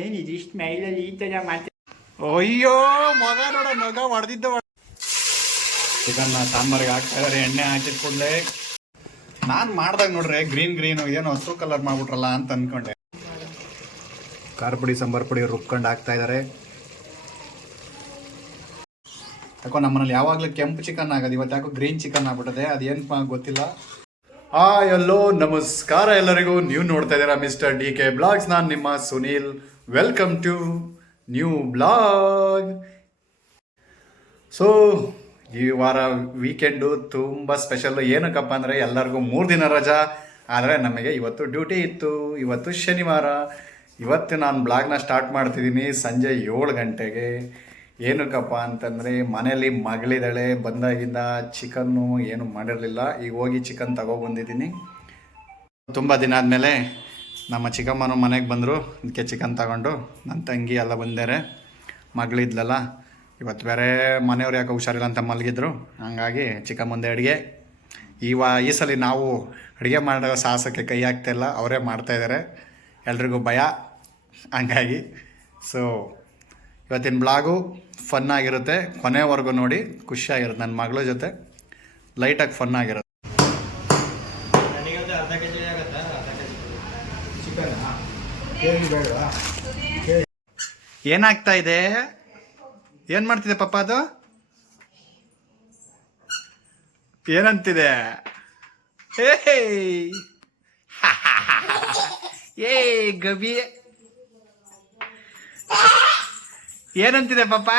ಏನಿದು ಇಷ್ಟು ಮೈಲಲ್ಲಿ ಈ ಥರ ಮಾತು. ಅಯ್ಯೋ ಮಗ ನೋಡ ನಗ ಹೊಡೆದಿದ್ದ. ಚಿಕನ್ನ ಸಾಂಬಾರಿಗೆ ಹಾಕ್ತಾ ಇದಾರೆ. ಎಣ್ಣೆ ಹಾಕಿದ ಕೂಡಲೇ ನಾನು ಮಾಡ್ದಾಗ ನೋಡ್ರಿ ಗ್ರೀನು ಏನೋ ಹಸಿರು ಕಲರ್ ಮಾಡ್ಬಿಟ್ರಲ್ಲ ಅಂತ ಅನ್ಕೊಂಡೆ. ಖಾರ ಪುಡಿ ಸಾಂಬಾರು ಪುಡಿ ರುಬ್ಕೊಂಡು ಹಾಕ್ತಾ ಇದ್ದಾರೆ. ಯಾಕೋ ನಮ್ಮನೇಲಿ ಯಾವಾಗಲೂ ಕೆಂಪು ಚಿಕನ್ ಆಗೋದು, ಇವತ್ತು ಯಾಕೋ ಗ್ರೀನ್ ಚಿಕನ್ ಆಗ್ಬಿಟ್ಟದೆ. ಅದೇನು ಗೊತ್ತಿಲ್ಲ. ಎಲ್ಲೋ ನಮಸ್ಕಾರ ಎಲ್ಲರಿಗೂ. ನೀವು ನೋಡ್ತಾ ಇದ್ದೀರಾ ಮಿಸ್ಟರ್ DK ಬ್ಲಾಗ್ಸ್. ನಾನು ನಿಮ್ಮ Sunil. Welcome to new blog. So ಈ ವಾರ ವೀಕೆಂಡು ತುಂಬ ಸ್ಪೆಷಲ್. ಏನಕ್ಕಪ್ಪ ಅಂದರೆ ಎಲ್ಲರಿಗೂ 3 ದಿನ ರಜಾ. ಆದರೆ ನಮಗೆ ಇವತ್ತು ಡ್ಯೂಟಿ ಇತ್ತು. ಇವತ್ತು ಶನಿವಾರ. ಇವತ್ತು ನಾನು ಬ್ಲಾಗ್ನ ಸ್ಟಾರ್ಟ್ ಮಾಡ್ತಿದ್ದೀನಿ ಸಂಜೆ 7 ಗಂಟೆಗೆ. ಏನಕ್ಕಪ್ಪ ಅಂತಂದರೆ ಮನೇಲಿ ಮಗಳಿದ್ದಾಳೆ. ಬಂದಾಗಿಂದ ಚಿಕನ್ನು ಏನು ಮಾಡಿರಲಿಲ್ಲ. ಈಗ ಹೋಗಿ ಚಿಕನ್ ತಗೊಬಂದಿದ್ದೀನಿ. ತುಂಬ ದಿನ ಆದಮೇಲೆ ನಮ್ಮ ಚಿಕ್ಕಮ್ಮನೂ ಮನೆಗೆ ಬಂದರು. ಅದಕ್ಕೆ ಚಿಕನ್ ತಗೊಂಡು ನನ್ನ ತಂಗಿ ಎಲ್ಲ ಬಂದಾರೆ. ಮಗಳಿದ್ಲಲ್ಲ, ಇವತ್ತು ಬೇರೆ ಮನೆಯವ್ರು ಯಾಕೆ ಹುಷಾರಿಲ್ಲ ಅಂತ ಮಲಗಿದ್ರು. ಹಂಗಾಗಿ ಚಿಕನ್ ಮುಂದೆ ಅಡುಗೆ. ಈ ಸಲ ನಾವು ಅಡುಗೆ ಮಾಡೋ ಸಾಹಸಕ್ಕೆ ಕೈ ಹಾಕ್ತಾಯಿಲ್ಲ, ಅವರೇ ಮಾಡ್ತಾಯಿದ್ದಾರೆ. ಎಲ್ರಿಗೂ ಭಯ. ಹಂಗಾಗಿ ಸೊ ಇವತ್ತಿನ ಬ್ಲಾಗು ಫನ್ನಾಗಿರುತ್ತೆ. ಕೊನೆವರೆಗೂ ನೋಡಿ, ಖುಷಿಯಾಗಿರುತ್ತೆ. ನನ್ನ ಮಗಳ ಜೊತೆ ಲೈಟಾಗಿ ಫನ್ನಾಗಿರುತ್ತೆ. ಏನಾಗ್ತಾ ಇದೆ? ಏನು ಮಾಡ್ತಿದೆ ಪಾಪ? ಅದು ಏನಂತಿದೆ? ಏ ಗಬಿ ಏನಂತಿದೆ ಪಾಪ?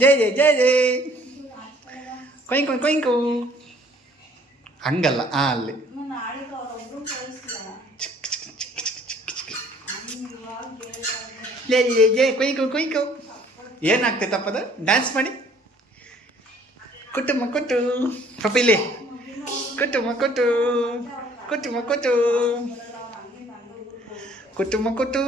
ಜೈ ಜೈ ಜೈ ಜೈ ಕೊಯ್ಕು ಕೊಯ್ಕು. ಹಂಗಲ್ಲ, ಅಲ್ಲಿ ಜೈ ಕೊಯ್ಕು ಕೊಯ್ಕು. ಏನಾಗ್ತೈತಪ್ಪದ? ಡ್ಯಾನ್ಸ್ ಮಾಡಿ ಕುಟುಂಬ ಕೊಟ್ಟು ಪಾಪ ಇಲ್ಲಿ ಕುಟುಂಬ ಕೊಟ್ಟು ಕುಟುಂಬ ಕೊಟ್ಟು ಕುಟುಂಬ ಕೊಟ್ಟು.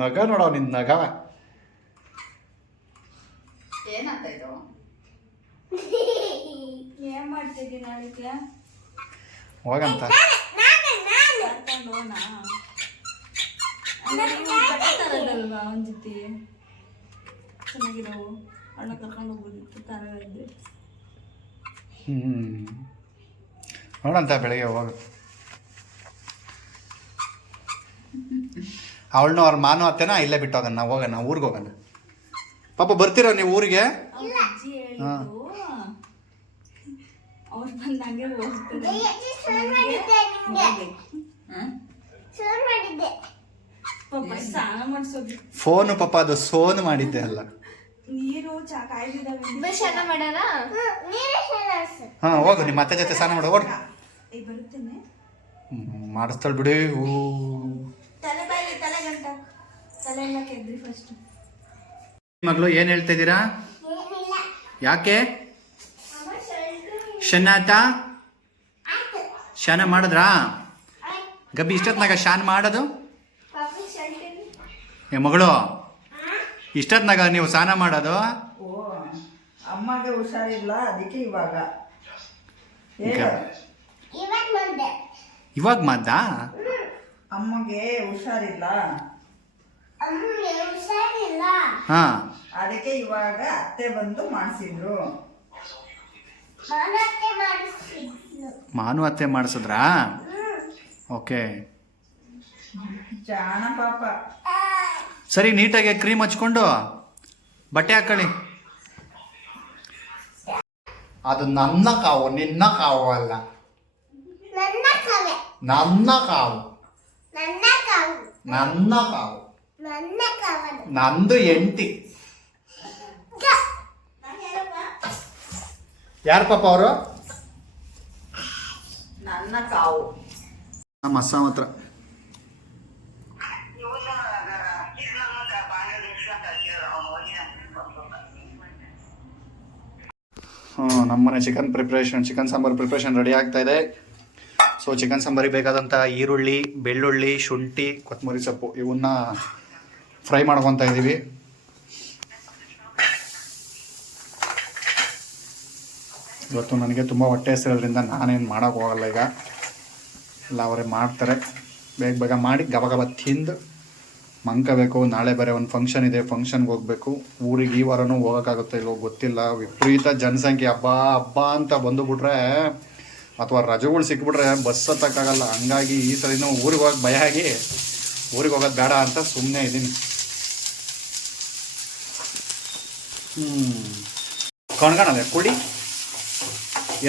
ನಗ ನೋಡವ ನಿನ್ನ ನಗವ. ಏನಾಗ್ತಾಯಿದ್ದು? ಏನ್ ಮಾಡ್ತಿದ್ದೀನಿ ನಾಳಿಗೆ? ಹೋಗಂತ ತರದಲ್ವಾ ಅವನ ಜೊತೆ ಚೆನ್ನಾಗಿರೋವು ಅಣ್ಣ ಕರ್ಕೊಂಡು ಹೋಗ್ಬೋದಿತ್ತು. ತರ ಇದ್ದೆ. ನೋಡಂತ ಬೆಳಿಗ್ಗೆ ಹೋಗ. ಅವಳನ್ನು ಅವ್ರ ಮಾನು ಅತ್ತೇನ ಇಲ್ಲೇ ಬಿಟ್ಟು ಹೋಗೋಣ. ನಾವು ಹೋಗೋಣ, ಊರಿಗೆ ಹೋಗೋಣ. ಪಾಪ ಬರ್ತೀರ ನೀವು ಊರಿಗೆ? ಹಾಂ, ಅವ್ರು ಬಂದಂಗೆ ಹೋಗ್ತಾರೆ. ಪಾಪ ಸ್ನಾನ ಮಾಡಿಸೋದು. ಫೋನು ಪಾಪ, ಅದು ಸೋನು ಮಾಡಿದ್ದೆ ಅಲ್ಲ. ನೀರು ಕಾಯ್ದಿದ್ದಾವೆ. ಹಾಂ, ಹೋಗು ನಿಮ್ಮ ಅತ್ತೆ ಜೊತೆ ಸ್ನಾನ ಮಾಡು. ಓಡ್ ಬರುತ್ತೇನೆ. ಮಾಡಿಸ್ತಾಳೆ ಬಿಡಿ. ತಲೆ ಬಾಯಿ ತಲೆ ಗಂಟ ತಲೆ ಎಲ್ಲ ಕೆದ್ರಿ ಫಸ್ಟ್. ಮಗಳು ಏನು ಹೇಳ್ತಾ ಇದ್ದೀರಾ? ಯಾಕೆ ಶನಾತ ಶಾನ ಮಾಡಿದ್ರಾ? ಗಬ್ಬಿ ಇಷ್ಟೊತ್ನಾಗ ಶಾನ್ ಮಾಡೋದು? ಏ ಮಗಳು, ಇಷ್ಟೊತ್ನಾಗ ನೀವು ಸ್ನಾನ ಮಾಡೋದು? ಓ, ಅಮ್ಮಗೆ ಹುಷಾರಿಲ್ಲ, ಅದಕ್ಕೆ ಇವಾಗ ಇವಾಗ ಮಾದ? ಅಮ್ಮಗೆ ಹುಷಾರಿಲ್ಲ, ಹಾ, ಅದಕ್ಕೆ ಇವಾಗ ಅತ್ತೆ ಬಂದು ಮಾಡಿಸಿದ್ರು. ಮಾನು ಅತ್ತೆ ಮಾಡಿಸಿದ್ರಾ? ಓಕೆ, ಜಾಣ ಪಾಪ. ಸರಿ, ನೀಟಾಗಿ ಕ್ರೀಮ್ ಹಚ್ಕೊಂಡು ಬಟ್ಟೆ ಹಾಕೊಳ್ಳಿ. ಅದು ನನ್ನ ಕಾವು, ನಿನ್ನ ಕಾವು ಅಲ್ಲ. ನನ್ನ ಕಾವು, ನನ್ನ ಕಾವು, ನಂದು ಎಂಟಿ. ಯಾರು ಪಾಪ ಅವರು? ನನ್ನ ಕಾವು. ನಮ್ಮ ಅಸ್ಸಾಂ ಹತ್ರ. ನಮ್ಮನೆ ಚಿಕನ್ ಸಾಂಬಾರು ಪ್ರಿಪ್ರೇಷನ್ ರೆಡಿ ಆಗ್ತಾ ಇದೆ. ಸೊ ಸೊ ಚಿಕನ್ ಸಾಂಬಾರಿಗೆ ಬೇಕಾದಂಥ ಈರುಳ್ಳಿ, ಬೆಳ್ಳುಳ್ಳಿ, ಶುಂಠಿ, ಕೊತ್ತಂಬರಿ ಸೊಪ್ಪು ಇವನ್ನ ಫ್ರೈ ಮಾಡ್ಕೊತಾ ಇದ್ದೀವಿ. ಇವತ್ತು ನನಗೆ ತುಂಬ ಹೊಟ್ಟೆ ಹಸಿರೋದ್ರಿಂದ ನಾನೇನು ಮಾಡೋಕ್ಕೆ ಹೋಗಲ್ಲ. ಈಗ ಎಲ್ಲ ಅವರೇ ಮಾಡ್ತಾರೆ. ಬೇಗ ಬೇಗ ಮಾಡಿ ಗಬ ತಿಂದು ಮಂಕಬೇಕು. ನಾಳೆ ಬೇರೆ ಒಂದು ಫಂಕ್ಷನ್ ಇದೆ, ಫಂಕ್ಷನ್ಗೆ ಹೋಗಬೇಕು. ಊರಿಗೆ ಈ ವಾರನೂ ಹೋಗೋಕ್ಕಾಗುತ್ತೋ ಇಲ್ಲೋ ಗೊತ್ತಿಲ್ಲ. ವಿಪರೀತ ಜನಸಂಖ್ಯೆ. ಹಬ್ಬ ಅಂತ ಬಂದುಬಿಟ್ರೆ ಅಥವಾ ರಜೆಗಳು ಸಿಕ್ಬಿಟ್ರೆ ಬಸ್ ಹತ್ತಕ್ಕಾಗಲ್ಲ. ಹಂಗಾಗಿ ಈ ಸಲಿನೂ ಊರಿಗೆ ಹೋಗೋಕೆ ಭಯ ಆಗಿ ಊರಿಗೆ ಹೋಗೋದು ಬೇಡ ಅಂತ ಸುಮ್ಮನೆ ಇದ್ದೀನಿ. ಕಣ್ಗಾಣಲ್ಲ ಕುಡಿ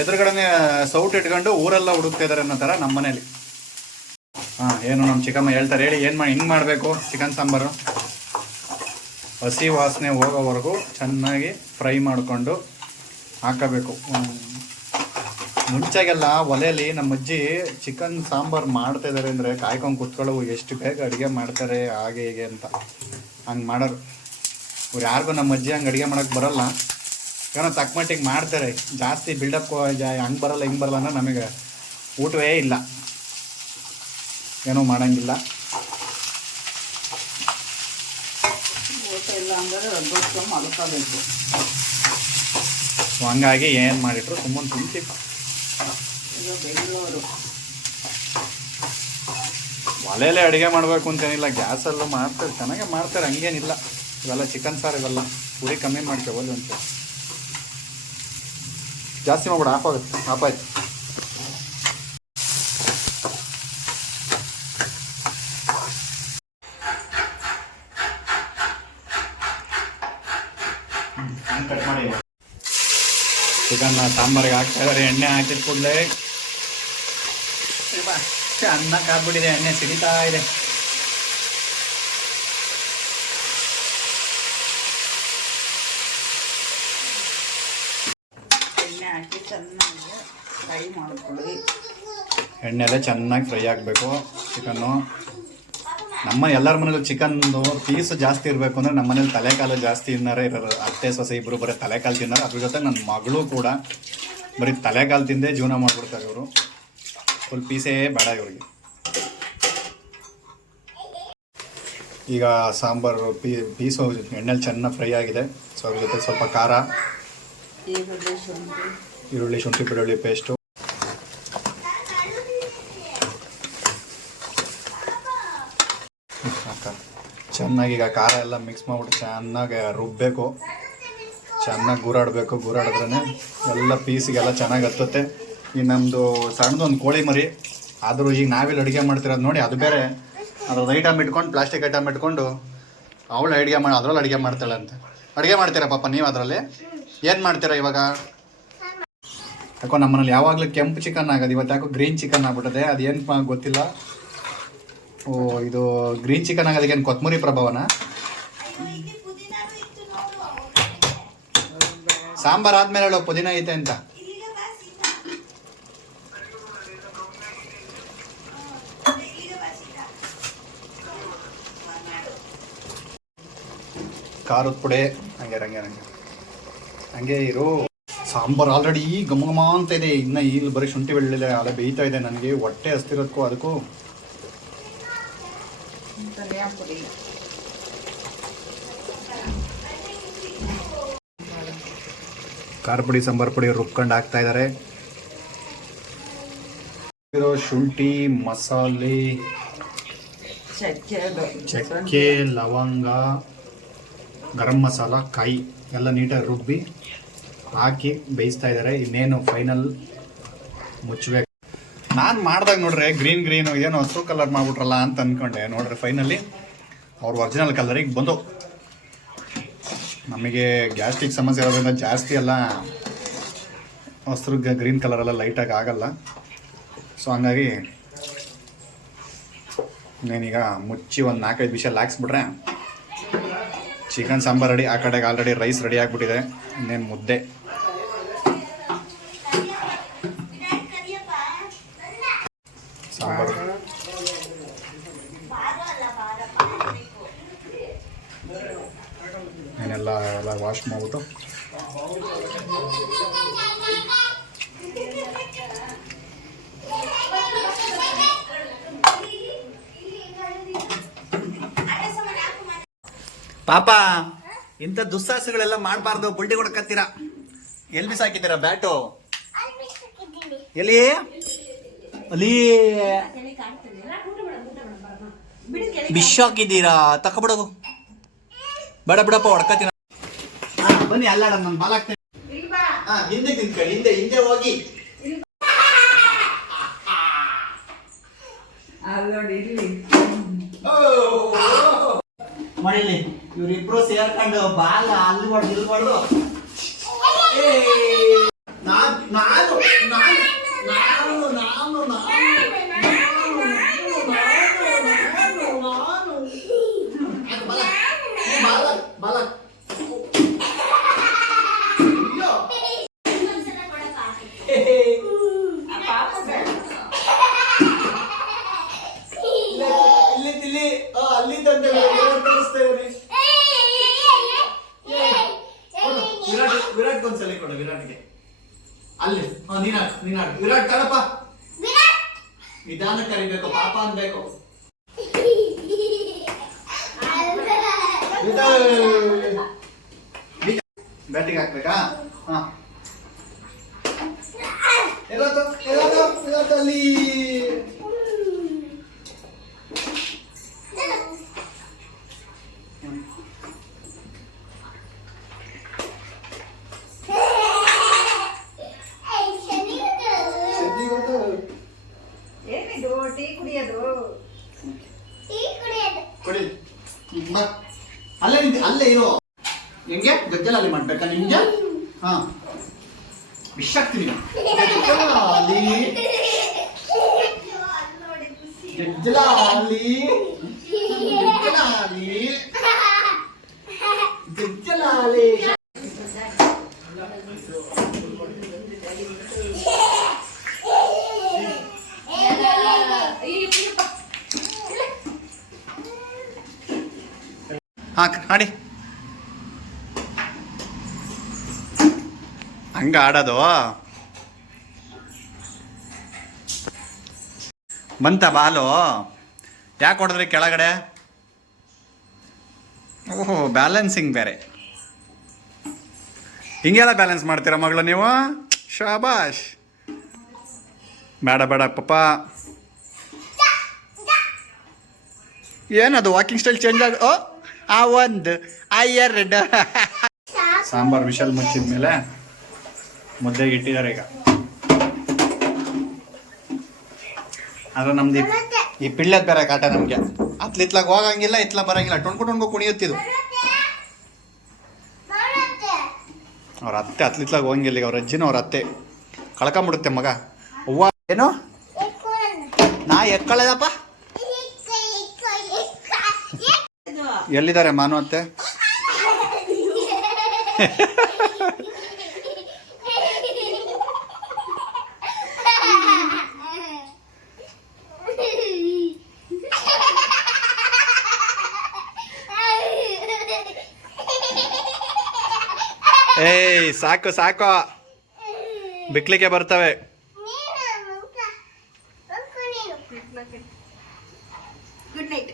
ಎದುರುಗಡೆ ಸೌಟ್ ಇಟ್ಕೊಂಡು ಊರೆಲ್ಲ ಹುಡುಕ್ತಾ ಇದ್ದಾರೆ ಅನ್ನೋ ಥರ ನಮ್ಮ ಮನೇಲಿ. ಏನು ನಮ್ಮ ಚಿಕ್ಕಮ್ಮ ಹೇಳ್ತಾರೆ, ಹೇಳಿ ಏನು ಹಿಂಗೆ ಮಾಡಬೇಕು ಚಿಕನ್ ಸಾಂಬಾರು. ಹಸಿ ವಾಸನೆ ಹೋಗೋವರೆಗೂ ಚೆನ್ನಾಗಿ ಫ್ರೈ ಮಾಡಿಕೊಂಡು ಹಾಕಬೇಕು. ಮುಂಚೆಗೆಲ್ಲ ಒಲೆಯಲ್ಲಿ ನಮ್ಮ ಅಜ್ಜಿ ಚಿಕನ್ ಸಾಂಬಾರು ಮಾಡ್ತಾಯಿದ್ದಾರೆ ಅಂದರೆ ಕಾಯ್ಕೊಂಡು ಕೂತ್ಕೊಳ್ಳೋ ಎಷ್ಟು ಬೇಗ ಅಡುಗೆ ಮಾಡ್ತಾರೆ ಹಾಗೆ ಹೀಗೆ ಅಂತ ಹಂಗೆ ಮಾಡೋರು. ಇವ್ರು ಯಾರಿಗೂ ನಮ್ಮ ಅಜ್ಜಿ ಹಂಗೆ ಅಡುಗೆ ಮಾಡೋಕ್ಕೆ ಬರೋಲ್ಲ. ಏನೋ ತಕ್ಕ ಮಟ್ಟಿಗೆ ಮಾಡ್ತಾರೆ. ಜಾಸ್ತಿ ಬಿಲ್ಡಪ್ ಹಂಗೆ ಬರೋಲ್ಲ ಹಿಂಗೆ ಬರಲ್ಲ ಅಂದರೆ ನಮಗೆ ಊಟವೇ ಇಲ್ಲ, ಏನೂ ಮಾಡೋಂಗಿಲ್ಲ. ಊಟ ಇಲ್ಲ ಅಂದರೆ ಗೊತ್ತು ಮಲ್ಕೋಬೇಕು. ಸೊ ಹಂಗಾಗಿ ಏನು ಮಾಡಿಟ್ರು ಸುಮ್ಮನೆ ತಿಂತೀವಿ. ಇದು ಬೆಂಗಳೂರು. ಒಲೆಯಲ್ಲೇ ಅಡುಗೆ ಮಾಡಬೇಕು ಅಂತೇನಿಲ್ಲ, ಗ್ಯಾಸಲ್ಲೂ ಮಾಡ್ತಾರೆ, ಚೆನ್ನಾಗೇ ಮಾಡ್ತಾರೆ, ಹಂಗೇನಿಲ್ಲ. ಇವೆಲ್ಲ ಚಿಕನ್ ಸಾರು ಇವೆಲ್ಲ ಪುರಿ ಕಮ್ಮಿ ಮಾಡ್ಕೋಬೋದು ಅಂತ. ಜಾಸ್ತಿ ಮಾಡ್ಬಿಡು, ಆಫಾಯ್ತು. ಕಟ್ ಮಾಡಿ ಚಿಕನ್ ಸಾಂಬಾರಿಗೆ ಹಾಕ್ತಾ ಇದ್ದಾರೆ. ಎಣ್ಣೆ ಹಾಕಿದ ಕೂಡಲೇ ಅನ್ನ ಕಾದ್ಬಿಟ್ಟಿದೆ, ಎಣ್ಣೆ ಸಿಡಿತಾ ಇದೆ. ಎಣ್ಣೆ ಹಾಕಿ ಚೆನ್ನಾಗಿ ಫ್ರೈ ಮಾಡ್ಕೊಳ್ಳಿ. ಎಣ್ಣೆಲ್ಲೇ ಚೆನ್ನಾಗಿ ಫ್ರೈ ಆಗಬೇಕು ಚಿಕನ್ನು. ನಮ್ಮ ಎಲ್ಲರ ಮನೇಲಿ ಚಿಕನ್ದು ಪೀಸು ಜಾಸ್ತಿ ಇರಬೇಕು ಅಂದರೆ ನಮ್ಮ ಮನೇಲಿ ತಲೆಕಾಲು ಜಾಸ್ತಿ ತಿನ್ನೋರೇ ಇರೋರು. ಅತ್ತೆ ಸೊಸೆ ಇಬ್ಬರು ಬರೀ ತಲೆಕಾಲು ತಿನ್ನೋರು. ಅದ್ರ ಜೊತೆ ನನ್ನ ಮಗಳು ಕೂಡ ಬರೀ ತಲೆಕಾಲು ತಿಂದೇ ಜೀವನ ಮಾಡಿಬಿಡ್ತಾರೆ ಇವರು. ಫುಲ್ ಪೀಸೇ ಬೇಡ ಇವ್ರಿಗೆ. ಈಗ ಸಾಂಬಾರು ಪೀಸು ಎಣ್ಣೆಲಿ ಚೆನ್ನಾಗಿ ಫ್ರೈ ಆಗಿದೆ. ಸೊ ಅದ್ರ ಜೊತೆ ಸ್ವಲ್ಪ ಖಾರ, ಈರುಳ್ಳಿ, ಶುಂಠಿ, ಬೆಳ್ಳುಳ್ಳಿ ಪೇಸ್ಟು, ಚೆನ್ನಾಗಿ ಈಗ ಖಾರ ಎಲ್ಲ ಮಿಕ್ಸ್ ಮಾಡಿಬಿಟ್ಟು ಚೆನ್ನಾಗಿ ರುಬ್ಬಬೇಕು. ಚೆನ್ನಾಗಿ ಗೂರಾಡಬೇಕು. ಗೂರಾಡಿದ್ರೇ ಎಲ್ಲ ಪೀಸಿಗೆಲ್ಲ ಚೆನ್ನಾಗಿ ಹತ್ತುತ್ತೆ. ಈಗ ನಮ್ಮದು ಸಣ್ಣದೊಂದು ಕೋಳಿ ಮರಿ, ಆದರೂ ಈಗ ನಾವೆಲ್ಲ ಅಡುಗೆ ಮಾಡ್ತಿರೋದು ನೋಡಿ, ಅದು ಬೇರೆ ಅದ್ರದ್ದು ಐಟಮ್ ಇಟ್ಕೊಂಡು ಪ್ಲಾಸ್ಟಿಕ್ ಐಟಮ್ ಇಟ್ಕೊಂಡು ಅವಳು ಅದರಲ್ಲಿ ಅಡುಗೆ ಮಾಡ್ತಾಳೆ ಅಂತ. ಅಡುಗೆ ಮಾಡ್ತೀರಾ ಪಾಪ ನೀವು ಅದರಲ್ಲಿ? ಏನು ಮಾಡ್ತೀರಾ ಇವಾಗ? ಯಾಕೋ ನಮ್ಮನೇಲಿ ಯಾವಾಗಲೂ ಕೆಂಪು ಚಿಕನ್ ಆಗೋದು, ಇವತ್ತು ಯಾಕೋ ಗ್ರೀನ್ ಚಿಕನ್ ಆಗ್ಬಿಟ್ಟದೆ. ಅದೇನು ಗೊತ್ತಿಲ್ಲ. ಓ, ಇದು ಗ್ರೀನ್ ಚಿಕನ್ ಆಗೋದಕ್ಕೇನು ಕೊತ್ತಂಬರಿ ಪ್ರಭಾವನ? ಸಾಂಬಾರು ಆದ್ಮೇಲೆ ಹೇಳೋ ಪುದೀನ ಐತೆ ಅಂತ. ಖಾರದ ಪುಡಿ ಹಂಗೆ ಇರು. ಸಾಂಬಾರು ಆಲ್ರೆಡಿ ಘಮ ಘಮ ಅಂತ ಇದೆ. ಇನ್ನು ಇಲ್ಲಿ ಬರೀ ಶುಂಠಿ ಬೆಳ್ಳುಳ್ಳಿ ಅಲ್ಲ ಬೇಯ್ತಾ ಇದೆ. ನನಗೆ ಹೊಟ್ಟೆ ಹಸ್ತಿರೋದಕ್ಕೂ ಅದಕ್ಕೂ ಧನಿಯಾ ಪುಡಿ, ಖಾರ ಪುಡಿ, ಸಾಂಬಾರು ಪುಡಿ ರುಬ್ಕೊಂಡು ಹಾಕ್ತಾ ಇದ್ದಾರೆ. ಶುಂಠಿ, ಮಸಾಲೆ, ಚಕ್ಕೆ, ಲವಂಗ, ಗರಂ ಮಸಾಲ, ಕಾಯಿ ಎಲ್ಲ ನೀಟಾಗಿ ರುಬ್ಬಿ ಹಾಕಿ ಬೇಯಿಸ್ತಾ ಇದ್ದಾರೆ. ಇನ್ನೇನು ಫೈನಲ್ ಮುಚ್ಚಬೇಕು. ನಾನು ಮಾಡಿದಾಗ ನೋಡ್ರೆ ಗ್ರೀನು ಏನೋ ಹಸಿರು ಕಲರ್ ಮಾಡ್ಬಿಟ್ರಲ್ಲ ಅಂತ ಅಂದ್ಕೊಂಡೆ. ನೋಡ್ರೆ ಫೈನಲಿ ಅವ್ರ ಒರಿಜಿನಲ್ ಕಲರಿಗೆ ಬಂದು. ನಮಗೆ ಗ್ಯಾಸ್ಟ್ರಿಕ್ ಸಮಸ್ಯೆ ಇರೋದ್ರಿಂದ ಜಾಸ್ತಿ ಎಲ್ಲ ಹಸಿರು ಗ್ರೀನ್ ಕಲರೆಲ್ಲ ಲೈಟಾಗಿ ಆಗಲ್ಲ. ಸೊ ಹಂಗಾಗಿ ನಾನೀಗ ಮುಚ್ಚಿ ಒಂದು 4-5 ವಿಷಲ್ ಹಾಕ್ಸ್ಬಿಟ್ರೆ ಚಿಕನ್ ಸಾಂಬಾರು ರೆಡಿ. ಆ ಕಡೆಗೆ ಆಲ್ರೆಡಿ ರೈಸ್ ರೆಡಿ ಆಗಿಬಿಟ್ಟಿದೆ. ಇನ್ನೇನು ಮುದ್ದೆ. ಸಾಂಬಾರು ಏನೆಲ್ಲ ವಾಶ್ ಮಾಡಿಬಿಟ್ಟು ಪಾಪ ಇಂಥ ದುಸ್ಸಾಹಸಗಳೆಲ್ಲ ಮಾಡಬಾರ್ದು. ಬುಲ್ಡಿ ಹೊಡ್ಕತ್ತೀರಾ. ಎಲ್ಲಿ ಬಿಸಾಕಿದ್ದೀರಾ ಬ್ಯಾಟು? ಎಲ್ಲಿ ಅಲ್ಲಿ ಬಿಸಾಕಿದ್ದೀರಾ? ತಕೊಬಿಡೋದು ಬೇಡ ಬಿಡಪ್ಪ, ಹೊಡ್ಕತ್ತೀರ. ಬನ್ನಿ ಅಲ್ಲಾಡ, ನಾನು ಬಾಲ್ ಹಾಕ್ತೇನೆ. ಹಿಂದೆ ನಿಂತ್ಕೊಳ್ಳಿ, ಹಿಂದೆ ಹಿಂದೆ ಹೋಗಿ. ನೋಡಿ ಇಲ್ಲಿ ಮಾಡಿಲಿ ಇವ್ರಿಬ್ರು ಸೇರ್ಕೊಂಡು ಬಾಲ ಅಲ್ಲಿ ಹೊಡೆದು ಇಲ್ಲಿ ಹೊಡೆದು ಅಲ್ಲಿ ತಂದೆ ವಿರಾಟ್ ಒಂದ್ಸಲ ಕೊಡು. ವಿರಾಟ್ಗೆ ಅಲ್ಲಿ ನೀನಾಡು ವಿರಾಟ್ ಕಡಪ. ನಿಧಾನ ಕರಿಬೇಕು, ಪಾಪ ಅನ್ಬೇಕು. ಬ್ಯಾಟಿಗೆ ಹಾಕ್ಬೇಕಾ? ಅಲ್ಲಿ ಏನಿದು ಟೀ ಕುಡಿಯೋದು? ಕೊಡಿ. ಅಲ್ಲೇ ಅಲ್ಲೇ ಇರೋ. ಹೆಂಗೆ ಗಜ್ಜಲ ಅಲ್ಲಿ ಮಾಡ್ಬೇಕಾ ನಿಮ್ಗೆ? ಹಾ ವಿಷಾಕ್ತೀನಿ. ಗಜ್ಜಲಾಲಿ ಆಡಿ. ಹಂಗ ಆಡೋದು ಬಂತ ಬಾಲು? ಯಾಕೆ ಹೊಡೆದ್ರಿ ಕೆಳಗಡೆ? ಓಹೋ, ಬ್ಯಾಲೆನ್ಸಿಂಗ್ ಬೇರೆ. ಹಿಂಗೆಲ್ಲ ಬ್ಯಾಲೆನ್ಸ್ ಮಾಡ್ತೀರಾ ಮಗಳು ನೀವು? ಶಾಬಾಷ್. ಬೇಡ ಬೇಡ ಪಾಪ. ಏನದು ವಾಕಿಂಗ್ ಸ್ಟೈಲ್ ಚೇಂಜ್ ಆಗ? ಆ ಒಂದು ಆ ಎರಡು. ಸಾಂಬಾರ್ ವಿಶಾಲ್ ಮುಚ್ಚಿದ ಮೇಲೆ ಮುದ್ದೆಗೆ ಇಟ್ಟಿದ್ದಾರೆ ಈಗ. ಆದ್ರೆ ನಮ್ದು ಈ ಪಿಳ್ಳದ್ ಬೇರೆ ಕಾಟ ನಮ್ಗೆ. ಇತ್ಲಾಗ ಹೋಗಂಗಿಲ್ಲ, ಇತ್ಲ ಬರಂಗಿಲ್ಲ. ಟೊಣ್ಕೊ ಕುಣಿಯುತ್ತಿದ್ದು ಅವ್ರ ಅತ್ತೆ. ಇತ್ಲಾಗ ಹೋಗಂಗಿಲ್ಲ. ಈಗ ಅವ್ರ ಅಜ್ಜಿನ ಅವ್ರ ಅತ್ತೆ ಕಳ್ಕೊಂಬಿಡುತ್ತೆ ಮಗ. ಅವ್ವ ಏನು ನಾ ಎಕ್ಕಳದಪ್ಪ? ಎಲ್ಲಿದ್ದಾರೆ ಮಾನು ಅತ್ತೆ? ಏಯ್ ಸಾಕು ಸಾಕು, ಬಿಕ್ಲಿಕ್ಕೆ ಬರ್ತವೆ. Good night.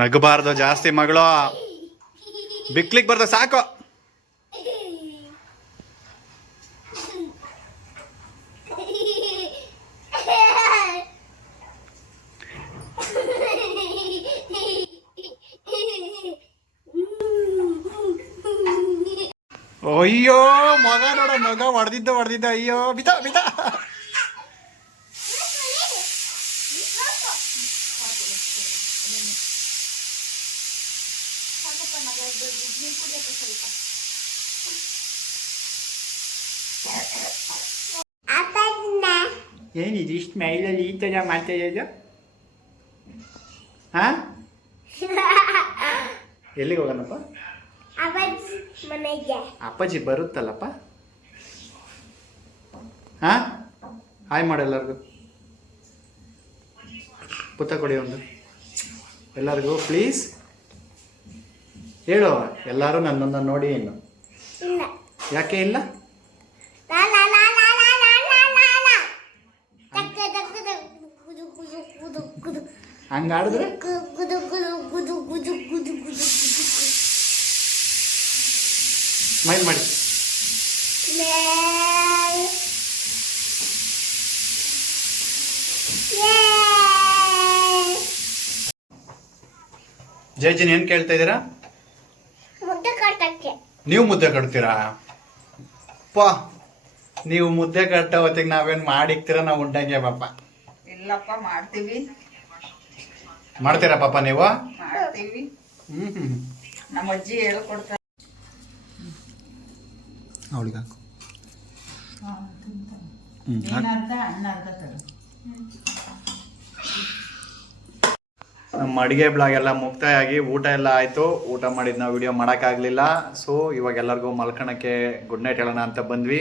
ನಗಬಾರ್ದು ಜಾಸ್ತಿ ಮಗಳು, ಬಿಕ್ಲಿಕ್ಕೆ ಬರ್ದ ಸಾಕು. ಅಯ್ಯೋ ಮಗ ನೋಡ, ನಗ ಹೊಡೆದಿದ್ದ. ಅಯ್ಯೋ ಬಿತ. ಏನಿದು ಇಷ್ಟು ಮೈಲಲ್ಲಿ ಈ ಥರ ಮಾತಾಡೋದು? ಹಾ, ಎಲ್ಲಿಗೆ ಹೋಗೋಣಪ್ಪ? ಅಪ್ಪಾಜಿ ಬರುತ್ತಲ್ಲಪ್ಪ. ಹಾ, ಹಾಯ್ ಮಾಡು ಎಲ್ಲರಿಗೂ. ಪುತ್ತ ಕೊಡಿ ಒಂದು ಎಲ್ಲರಿಗೂ ಪ್ಲೀಸ್. ಹೇಳು ಎಲ್ಲರೂ ನನ್ನನ್ನು ನೋಡಿ. ಇನ್ನು ಯಾಕೆ ಇಲ್ಲ? ಹಂಗಾಡಿದ್ರೆ ಸ್ಮೈಲ್ ಮಾಡಿ. ಜಯಜಿನ್ ಏನ್ ಕೇಳ್ತಾ ಇದ್ದೀರಾ? ಮುದ್ದೆ ಕಟ್ಟಕ್ಕೆ. ನೀವು ಮುದ್ದೆ ಕಟ್ತೀರಾ? ಪಾ ನೀವು ಮುದ್ದೆ ಕಟ್ಟೋ ಹೊತ್ತಿಗೆ ನಾವೇನು ಮಾಡಿಕ್ತೀರಾ? ನಾವು ಉಂಟಂಗೆ ಪಾಪ. ಇಲ್ಲಪ್ಪ ಮಾಡ್ತೀವಿ. ಮಾಡ್ತೀರಾ ಪಾಪ ನೀವು? ಮಾಡ್ತೀವಿ. ನಮ್ಮ ಅಜ್ಜಿ ಹೇಳ್ಕೊಡ್ತಾರೆ. ಅವಳಿಗೆ ಹಾಕು. ನಮ್ಮ ಅಡುಗೆ ಬ್ಲಾಗ್ ಎಲ್ಲ ಮುಕ್ತಾಯ ಆಗಿ ಊಟ ಎಲ್ಲ ಆಯಿತು. ಊಟ ಮಾಡಿದ್ದು ನಾವು ವಿಡಿಯೋ ಮಾಡೋಕ್ಕಾಗಲಿಲ್ಲ. ಸೊ ಇವಾಗ ಎಲ್ಲರಿಗೂ ಮಲ್ಕೊಳಕ್ಕೆ ಗುಡ್ ನೈಟ್ ಹೇಳೋಣ ಅಂತ ಬಂದ್ವಿ.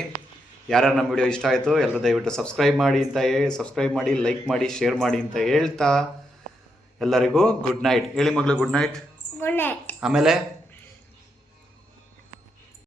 ಯಾರ್ಯಾರು ನಮ್ಮ ವಿಡಿಯೋ ಇಷ್ಟ ಆಯಿತು ಎಲ್ಲರೂ ದಯವಿಟ್ಟು ಸಬ್ಸ್ಕ್ರೈಬ್ ಮಾಡಿ, ಲೈಕ್ ಮಾಡಿ, ಶೇರ್ ಮಾಡಿ ಅಂತ ಹೇಳ್ತಾ ಎಲ್ಲರಿಗೂ ಗುಡ್ ನೈಟ್ ಹೇಳಿ ಮಗಳು. Good night. Good night. ಆಮೇಲೆ